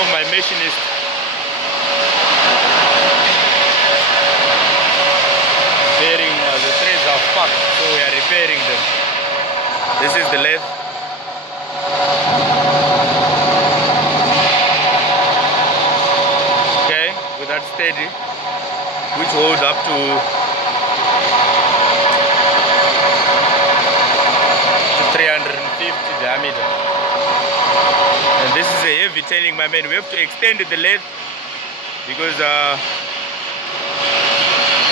of my machinists. Bearing, the threads are fucked, so we are repairing them. This is the lathe. Okay, with that steady, which holds up to 350 diameter. And this is a heavy tailing, my man. We have to extend the lathe because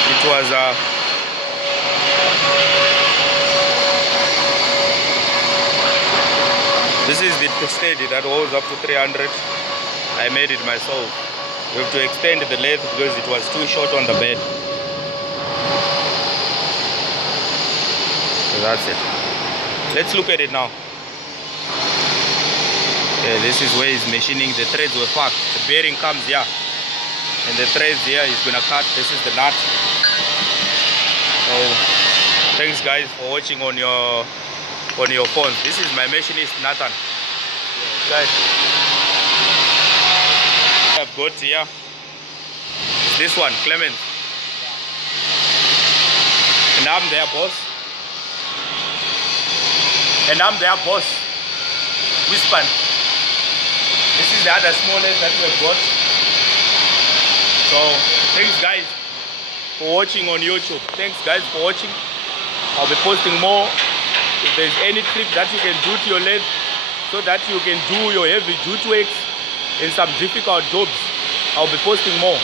it was this is the steady that holds up to 300. I made it myself. We have to extend the lathe because it was too short on the bed. So that's it. Let's look at it now. Okay, this is where he's machining. The threads were fucked. The bearing comes here, and the threads here is gonna cut. This is the nut. So thanks guys for watching on your phones. This is my machinist Nathan. Guys, I've got here this one, Clement, and I'm their boss. And I'm their boss, Whispan. This is the other small lathe that we've got. So thanks guys for watching on YouTube. Thanks guys for watching. I'll be posting more. If there's any trick that you can do to your lathe so that you can do your heavy jute works and some difficult jobs, I'll be posting more.